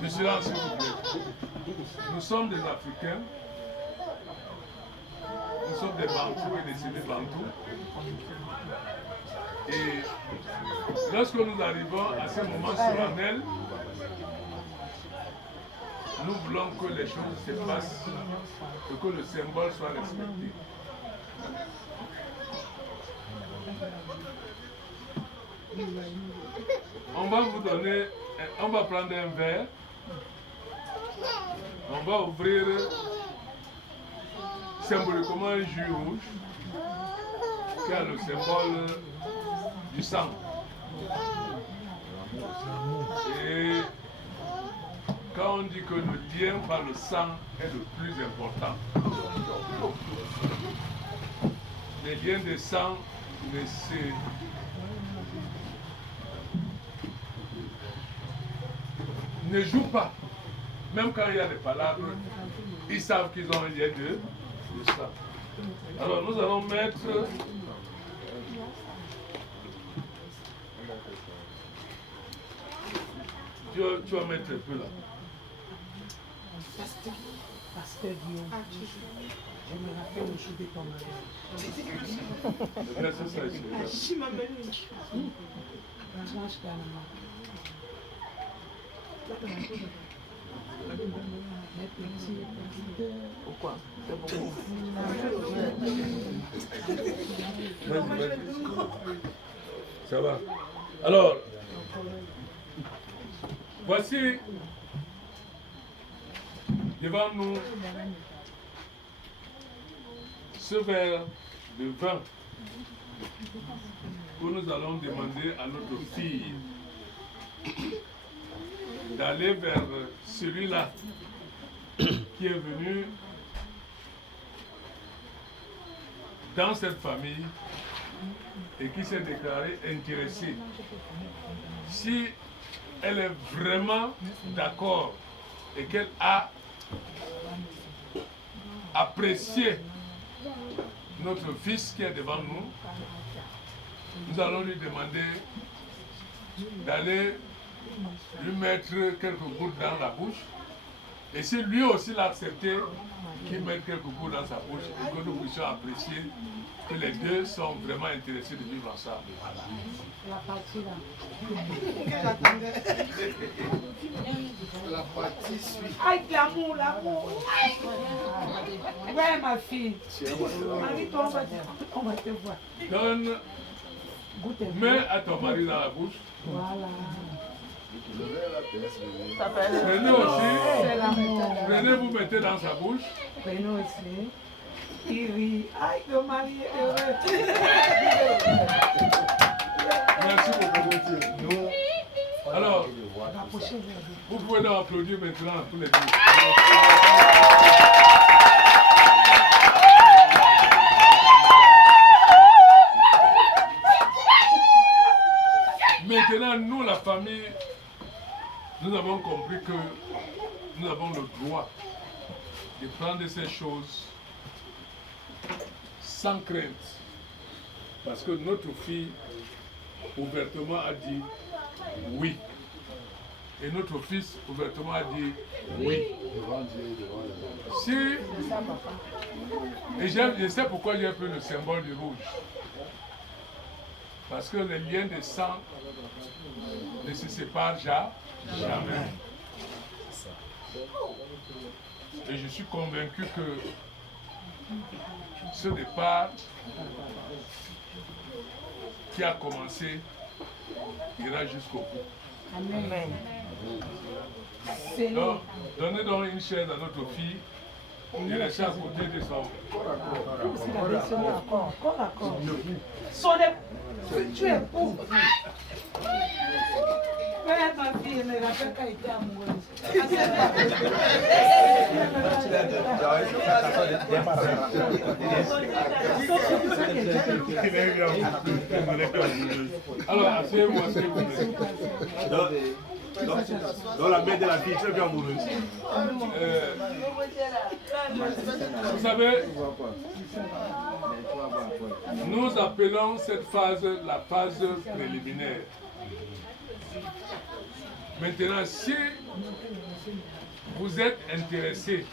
Le silence, s'il vous plaît. Nous sommes des Africains. Nous sommes des Bantous et des Bantous. Et lorsque nous arrivons à ce moment solennel, nous voulons que les choses se passent et que le symbole soit respecté. On va vous donner, on va prendre un verre, on va ouvrir symboliquement un jus rouge qui a le symbole du sang. Et quand on dit que le lien par le sang est le plus important, les liens de sang ne jouent pas. Même quand il y a des palabres, ils savent qu'ils ont un lien de sang. Alors nous allons mettre tu vas mettre un peu là. Pasteur Guillaume, je me rappelle le jour de ton mariage. C'est ça ici. Pourquoi? Ça va. Alors, voici devant nous ce verre de vin que nous allons demander à notre fille d'aller vers celui-là qui est venu dans cette famille et qui s'est déclaré intéressé. Si elle est vraiment d'accord et qu'elle a apprécié notre fils qui est devant nous, nous allons lui demander d'aller lui mettre quelques gouttes dans la bouche. Et si lui aussi l'a accepté, qu'il mette quelques gouttes dans sa bouche et que nous puissions apprécier que les deux sont vraiment intéressés de vivre ensemble. La partie là. La partie suit. Aïe, l'amour, l'amour. Ouais, ma fille. Marie-toi, on va te voir. Donne, mets à ton mari dans la bouche. Voilà. Prenez aussi, C'est l'amour. prenez, vous mettez dans sa bouche. Prenez aussi. Il rit. Aïe, le mari est heureux. Merci beaucoup. Nous. Alors, Rapprochez-vous. vous pouvez donc applaudir maintenant tous les deux. Maintenant, nous, la famille, nous avons compris que nous avons le droit de prendre ces choses sans crainte. Parce que notre fille, ouvertement, a dit oui. Et notre fils, ouvertement, a dit oui. Si, et je sais pourquoi j'ai pris le symbole du rouge. Parce que les liens de sang ne se séparent jamais. Et je suis convaincu que ce départ qui a commencé ira jusqu'au bout. Amen. Donc, donnez donc une chaise à notre fille et laissez à côté de son. Corps à corps. Tu es fou. Ouais, ma fille, elle me rappelle qu'elle était amoureuse. Alors, asseyez-vous, asseyez-vous. Dans la main de la fille, tu es bien amoureuse. Vous savez, nous appelons cette phase la phase préliminaire. Maintenant, si vous êtes intéressé